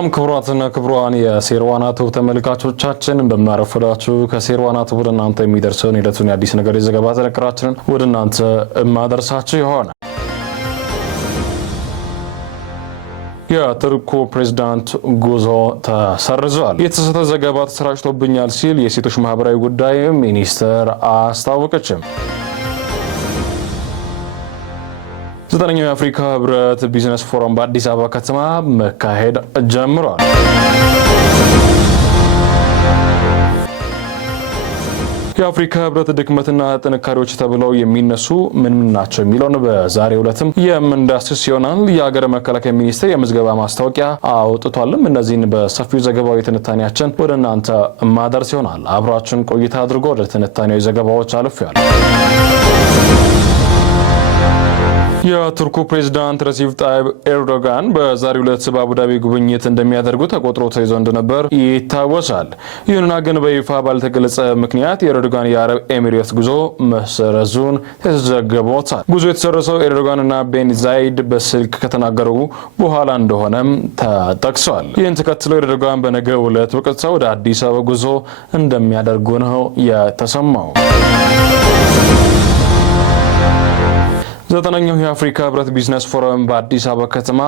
ሰላም ክቡራትና ክቡራን የሴርዋና ቱብ ተመልካቾቻችን እንደምናረፈዳችሁ ከሴርዋና ቱብ ወደ እናንተ የሚደርሰውን የዕለቱን የአዲስ ነገር የዘገባ ጥንቅራችንን ወደ እናንተ ማድረሳችሁ ይሆናል። የቱርኩ ፕሬዝዳንት ጉዞ ተሰርዟል። የተሳሳተ ዘገባ ተሰራጭቶብኛል ሲል የሴቶች ማህበራዊ ጉዳይ ሚኒስቴር አስታወቀችም። ዘጠነኛው የአፍሪካ ህብረት ቢዝነስ ፎረም በአዲስ አበባ ከተማ መካሄድ ጀምሯል። የአፍሪካ ህብረት ድክመትና ጥንካሬዎች ተብለው የሚነሱ ምን ናቸው የሚለውን በዛሬው ዕለትም የምንዳስስ ይሆናል። የሀገር መከላከያ ሚኒስቴር የምዝገባ ማስታወቂያ አውጥቷልም። እነዚህን በሰፊው ዘገባው የትንታኔያችን ወደ እናንተ ማድረስ ይሆናል። አብራችን ቆይታ አድርጎ ወደ ትንታኔው ዘገባዎች አልፈዋል። የቱርኩ ፕሬዝዳንት ረሲፕ ጣይብ ኤርዶጋን በዛሬው ዕለት በአቡዳቢ ጉብኝት እንደሚያደርጉ ተቆጥሮ ተይዞ እንደነበር ይታወሳል። ይሁንና ግን በይፋ ባልተገለጸ ምክንያት የኤርዶጋን የአረብ ኤሚሬት ጉዞ መሰረዙን ተዘግቦታል። ጉዞ የተሰረሰው ኤርዶጋንና ቤን ዛይድ በስልክ ከተናገሩ በኋላ እንደሆነም ተጠቅሷል። ይህን ተከትሎ ኤርዶጋን በነገው ዕለት በቀጥታ ወደ አዲስ አበባ ጉዞ እንደሚያደርጉ ነው የተሰማው። ዘጠነኛው የአፍሪካ ህብረት ቢዝነስ ፎረም በአዲስ አበባ ከተማ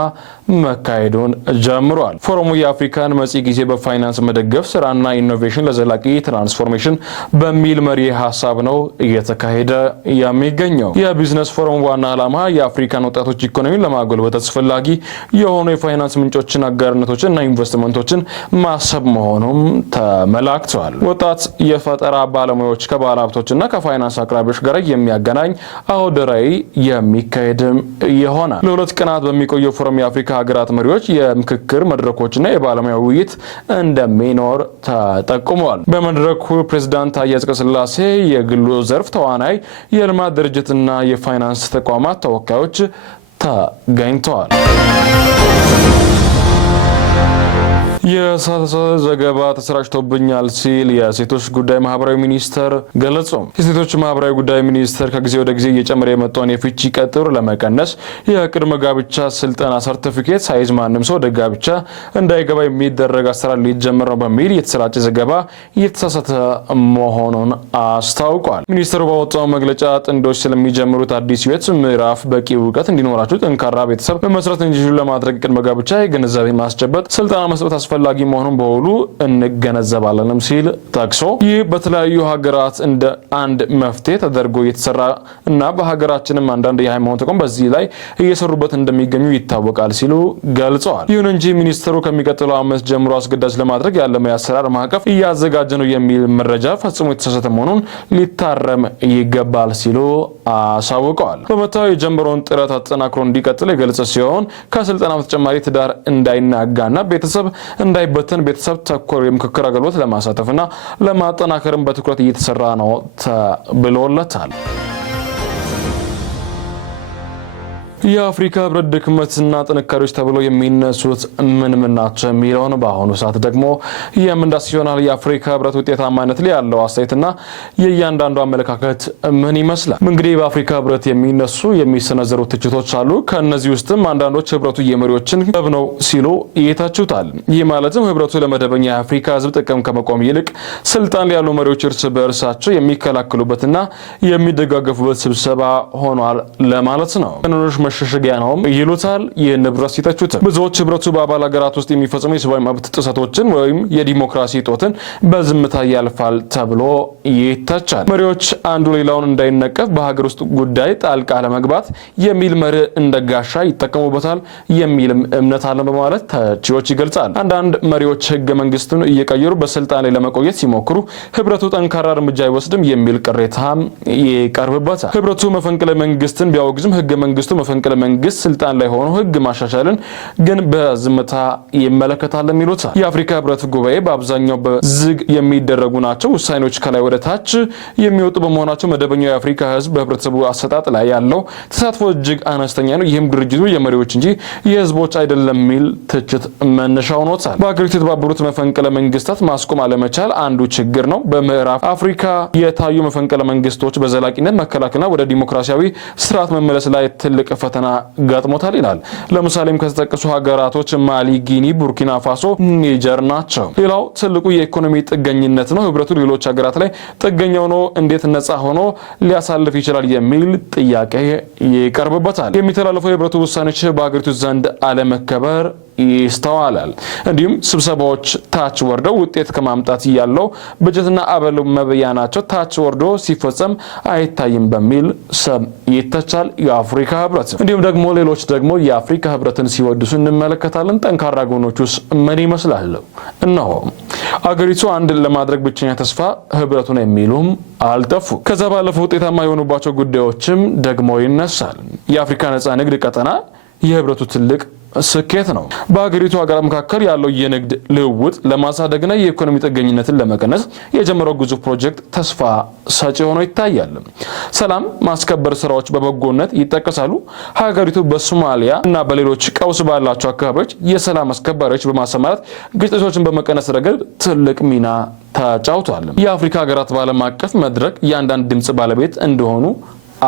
መካሄዱን ጀምሯል። ፎረሙ የአፍሪካን መጪ ጊዜ በፋይናንስ መደገፍ ስራና ኢኖቬሽን ለዘላቂ ትራንስፎርሜሽን በሚል መሪ ሀሳብ ነው እየተካሄደ የሚገኘው። የቢዝነስ ፎረሙ ዋና ዓላማ የአፍሪካን ወጣቶች ኢኮኖሚን ለማጎልበት አስፈላጊ የሆኑ የፋይናንስ ምንጮችን፣ አጋርነቶችን እና ኢንቨስትመንቶችን ማሰብ መሆኑም ተመላክቷል። ወጣት የፈጠራ ባለሙያዎች ከባለ ሀብቶችና ከፋይናንስ አቅራቢዎች ጋር የሚያገናኝ አውደ ርዕይ የሚካሄድም ይሆናል። ለሁለት ቀናት በሚቆየው ፎረም የአፍሪካ ሀገራት መሪዎች የምክክር መድረኮችና የባለሙያ ውይይት እንደሚኖር ተጠቁመዋል። በመድረኩ ፕሬዝዳንት ታዬ አጽቀሥላሴ፣ የግሉ ዘርፍ ተዋናይ፣ የልማት ድርጅትና የፋይናንስ ተቋማት ተወካዮች ተገኝተዋል። የሳሳ ዘገባ ተሰራጭቶብኛል ሲል የሴቶች ጉዳይ ማህበራዊ ሚኒስቴር ገለጹ። የሴቶች ማህበራዊ ጉዳይ ሚኒስቴር ከጊዜ ወደ ጊዜ እየጨመረ የመጣውን የፍቺ ቀጥር ለመቀነስ የቅድመ ጋብቻ ስልጠና ሰርቲፊኬት ሳይዝ ማንም ሰው ወደ ጋብቻ እንዳይገባ የሚደረግ አሰራር ሊጀመር ነው በሚል የተሰራጨ ዘገባ የተሳሳተ መሆኑን አስታውቋል። ሚኒስቴሩ ባወጣው መግለጫ ጥንዶች ስለሚጀምሩት አዲስ ህይወት ምዕራፍ በቂ እውቀት እንዲኖራቸው ጠንካራ ቤተሰብ በመስራት እንዲችሉ ለማድረግ ቅድመ ጋብቻ የግንዛቤ ማስጨበጥ ስልጠና መስጠት አስፈላጊ መሆኑን በሁሉ እንገነዘባለንም ሲል ጠቅሶ ይህ በተለያዩ ሀገራት እንደ አንድ መፍትሄ ተደርጎ የተሰራ እና በሀገራችንም አንዳንድ የሃይማኖት ተቋም በዚህ ላይ እየሰሩበት እንደሚገኙ ይታወቃል ሲሉ ገልጸዋል። ይሁን እንጂ ሚኒስትሩ ከሚቀጥለው ዓመት ጀምሮ አስገዳጅ ለማድረግ ያለመ የአሰራር ማዕቀፍ እያዘጋጀ ነው የሚል መረጃ ፈጽሞ የተሳሳተ መሆኑን ሊታረም ይገባል ሲሉ አሳውቀዋል። በመታው የጀመረውን ጥረት አጠናክሮ እንዲቀጥል የገለጸ ሲሆን ከስልጠና በተጨማሪ ትዳር እንዳይናጋና ቤተሰብ እንዳይበተን ቤተሰብ ተኮር የምክክር አገልግሎት ለማሳተፍና ለማጠናከርም በትኩረት እየተሰራ ነው ተብሎለታል። የአፍሪካ ህብረት ድክመትና ጥንካሬዎች ተብሎ የሚነሱት ምን ናቸው የሚለውን በአሁኑ ሰዓት ደግሞ የምንዳስስ ይሆናል። የአፍሪካ ህብረት ውጤታማነት ላይ ያለው አስተያየትና የእያንዳንዱ አመለካከት ምን ይመስላል? እንግዲህ በአፍሪካ ህብረት የሚነሱ የሚሰነዘሩ ትችቶች አሉ። ከነዚህ ውስጥም አንዳንዶች ህብረቱ የመሪዎችን ገብ ነው ሲሉ ይታችሁታል። ይህ ማለትም ህብረቱ ለመደበኛ የአፍሪካ ህዝብ ጥቅም ከመቆም ይልቅ ስልጣን ላይ ያሉ መሪዎች እርስ በእርሳቸው የሚከላከሉበትና የሚደጋገፉበት ስብሰባ ሆኗል ለማለት ነው። መሸሸጊያ ነው ይሉታል። ይህን ህብረት ሲተቹት ብዙዎች ህብረቱ በአባል ሀገራት ውስጥ የሚፈጸሙ የሰብአዊ መብት ጥሰቶችን ወይም የዲሞክራሲ እጦትን በዝምታ ያልፋል ተብሎ ይተቻል። መሪዎች አንዱ ሌላውን እንዳይነቀፍ በሀገር ውስጥ ጉዳይ ጣልቃ ለመግባት የሚል መርህ እንደ ጋሻ ይጠቀሙበታል የሚልም እምነት አለ በማለት ተቺዎች ይገልጻል። አንዳንድ መሪዎች ህገ መንግስቱን እየቀየሩ በስልጣን ላይ ለመቆየት ሲሞክሩ ህብረቱ ጠንካራ እርምጃ አይወስድም የሚል ቅሬታ ይቀርብበታል። ህብረቱ መፈንቅለ መንግስትን ቢያወግዝም ህገ መንግስቱ መፈንቅለ መንግስት ስልጣን ላይ ሆኖ ህግ ማሻሻልን ግን በዝምታ ይመለከታል የሚሉታል። የአፍሪካ ህብረት ጉባኤ በአብዛኛው በዝግ የሚደረጉ ናቸው። ውሳኔዎች ከላይ ወደ ታች የሚወጡ በመሆናቸው መደበኛው የአፍሪካ ህዝብ በህብረተሰቡ አሰጣጥ ላይ ያለው ተሳትፎ እጅግ አነስተኛ ነው። ይህም ድርጅቱ የመሪዎች እንጂ የህዝቦች አይደለም የሚል ትችት መነሻ ሆኖታል። በአገሪቱ የተባበሩት መፈንቅለ መንግስታት ማስቆም አለመቻል አንዱ ችግር ነው። በምዕራብ አፍሪካ የታዩ መፈንቅለ መንግስቶች በዘላቂነት መከላከልና ወደ ዲሞክራሲያዊ ስርዓት መመለስ ላይ ትልቅ ፈተና ገጥሞታል ይላል። ለምሳሌም ከተጠቀሱ ሀገራቶች ማሊ፣ ጊኒ፣ ቡርኪና ፋሶ፣ ኒጀር ናቸው። ሌላው ትልቁ የኢኮኖሚ ጥገኝነት ነው። ህብረቱ ሌሎች ሀገራት ላይ ጥገኛ ሆኖ እንዴት ነጻ ሆኖ ሊያሳልፍ ይችላል የሚል ጥያቄ ይቀርብበታል። የሚተላለፈው የህብረቱ ውሳኔዎች በሀገሪቱ ዘንድ አለመከበር ይስተዋላል። እንዲሁም ስብሰባዎች ታች ወርደው ውጤት ከማምጣት ያለው በጀትና አበል መብያናቸው ታች ወርዶ ሲፈጸም አይታይም በሚል ሰብ ይተቻል የአፍሪካ ህብረት። እንዲሁም ደግሞ ሌሎች ደግሞ የአፍሪካ ህብረትን ሲወድሱ እንመለከታለን። ጠንካራ ጎኖቹስ ምን ይመስላል? እነሆ አገሪቱ አንድ ለማድረግ ብቸኛ ተስፋ ህብረቱን የሚሉም አልጠፉ። ከዛ ባለፈው ውጤታማ የሆኑባቸው ጉዳዮችም ደግሞ ይነሳል። የአፍሪካ ነጻ ንግድ ቀጠና የህብረቱ ትልቅ ስኬት ነው። በሀገሪቱ ሀገራት መካከል ያለው የንግድ ልውውጥ ለማሳደግና የኢኮኖሚ ጥገኝነትን ለመቀነስ የጀመረው ግዙፍ ፕሮጀክት ተስፋ ሰጪ ሆኖ ይታያል። ሰላም ማስከበር ስራዎች በበጎነት ይጠቀሳሉ። ሀገሪቱ በሶማሊያ እና በሌሎች ቀውስ ባላቸው አካባቢዎች የሰላም አስከባሪዎች በማሰማራት ግጭቶችን በመቀነስ ረገድ ትልቅ ሚና ተጫውቷል። የአፍሪካ ሀገራት በዓለም አቀፍ መድረክ የአንዳንድ ድምጽ ባለቤት እንደሆኑ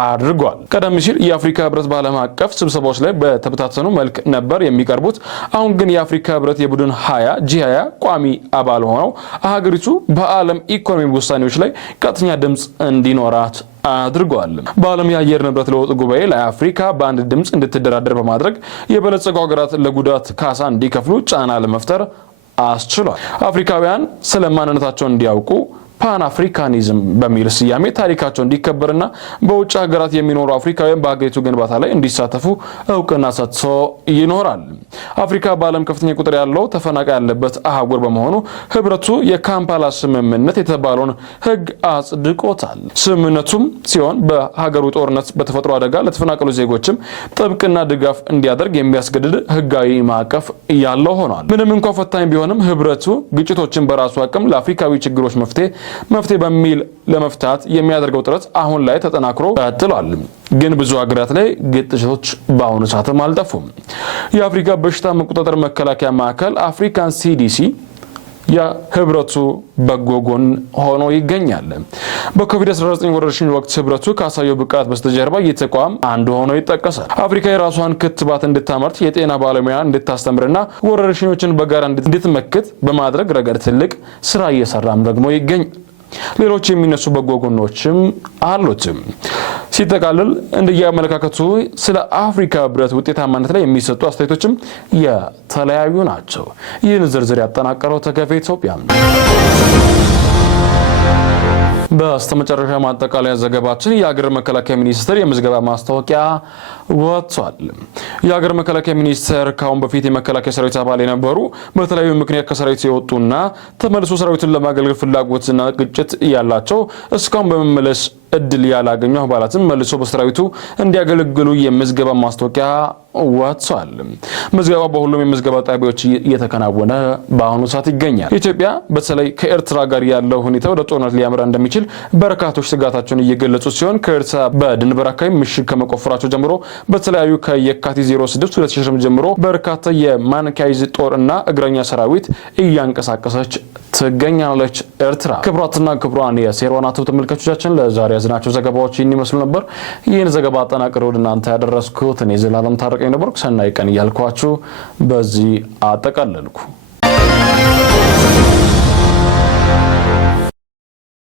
አድርጓል። ቀደም ሲል የአፍሪካ ህብረት በዓለም አቀፍ ስብሰባዎች ላይ በተበታተኑ መልክ ነበር የሚቀርቡት። አሁን ግን የአፍሪካ ህብረት የቡድን 20 G20 ቋሚ አባል ሆነው ሀገሪቱ በዓለም ኢኮኖሚ ውሳኔዎች ላይ ቀጥተኛ ድምጽ እንዲኖራት አድርጓል። በዓለም የአየር ንብረት ለውጥ ጉባኤ ላይ አፍሪካ በአንድ ድምጽ እንድትደራደር በማድረግ የበለጸጉ ሀገራት ለጉዳት ካሳ እንዲከፍሉ ጫና ለመፍጠር አስችሏል። አፍሪካውያን ስለ ማንነታቸው እንዲያውቁ ፓን አፍሪካኒዝም በሚል ስያሜ ታሪካቸው እንዲከበርና በውጭ ሀገራት የሚኖሩ አፍሪካውያን በሀገሪቱ ግንባታ ላይ እንዲሳተፉ እውቅና ሰጥቶ ይኖራል። አፍሪካ በዓለም ከፍተኛ ቁጥር ያለው ተፈናቃይ ያለበት አህጉር በመሆኑ ህብረቱ የካምፓላ ስምምነት የተባለውን ህግ አጽድቆታል። ስምምነቱም ሲሆን በሀገሩ ጦርነት፣ በተፈጥሮ አደጋ ለተፈናቀሉ ዜጎችም ጥብቅና ድጋፍ እንዲያደርግ የሚያስገድድ ህጋዊ ማዕቀፍ ያለው ሆኗል። ምንም እንኳን ፈታኝ ቢሆንም ህብረቱ ግጭቶችን በራሱ አቅም ለአፍሪካዊ ችግሮች መፍትሄ በሚል ለመፍታት የሚያደርገው ጥረት አሁን ላይ ተጠናክሮ ቀጥሏል። ግን ብዙ ሀገራት ላይ ግጭቶች በአሁኑ ሰዓትም አልጠፉም። የአፍሪካ በሽታ መቆጣጠር መከላከያ ማዕከል አፍሪካን CDC የህብረቱ በጎ ጎን ሆኖ ይገኛል። በኮቪድ-19 ወረርሽኝ ወቅት ህብረቱ ካሳየው ብቃት በስተጀርባ የተቋም አንዱ ሆኖ ይጠቀሳል። አፍሪካ የራሷን ክትባት እንድታመርት፣ የጤና ባለሙያ እንድታስተምርና ወረርሽኞችን በጋራ እንድትመክት በማድረግ ረገድ ትልቅ ስራ እየሰራም ደግሞ ይገኛል። ሌሎች የሚነሱ በጎ ጎኖችም አሉት። ሲጠቃልል እንደየአመለካከቱ ስለ አፍሪካ ህብረት ውጤታማነት ላይ የሚሰጡ አስተያየቶችም የተለያዩ ናቸው። ይህን ዝርዝር ያጠናቀረው ተገፌ ኢትዮጵያ። በስተመጨረሻ ማጠቃለያ ዘገባችን የሀገር መከላከያ ሚኒስቴር የምዝገባ ማስታወቂያ ወጥቷል። የሀገር መከላከያ ሚኒስቴር ካሁን በፊት የመከላከያ ሰራዊት አባል የነበሩ በተለያዩ ምክንያት ከሰራዊት የወጡና ተመልሶ ሰራዊትን ለማገልገል ፍላጎትና ግጭት ያላቸው እስካሁን በመመለስ እድል ያላገኙ አባላትን መልሶ በሰራዊቱ እንዲያገለግሉ የምዝገባ ማስታወቂያ ወጥቷል። ምዝገባ በሁሉም የምዝገባ ጣቢያዎች እየተከናወነ በአሁኑ ሰዓት ይገኛል። ኢትዮጵያ በተለይ ከኤርትራ ጋር ያለው ሁኔታ ወደ ጦርነት ሊያመራ እንደሚችል በርካቶች ስጋታቸውን እየገለጹ ሲሆን ከኤርትራ በድንበር አካባቢ ምሽግ ከመቆፈራቸው ጀምሮ በተለያዩ ከየካቲት 06 2008 ጀምሮ በርካታ የማንካይዝ ጦርና እግረኛ ሰራዊት እያንቀሳቀሰች ትገኛለች ኤርትራ። ክቡራትና ክቡራን የሴርዋና ቲዩብ ተመልካቾቻችን ለዛሬ ያዝናቸው ዘገባዎች ይመስሉ ነበር። ይህን ዘገባ አጠናቅሬ ወደ እናንተ ያደረስኩት እኔ ዘላለም ታረቀኝ ነበርኩ። ሰናይ ቀን እያልኳችሁ በዚህ አጠቃለልኩ።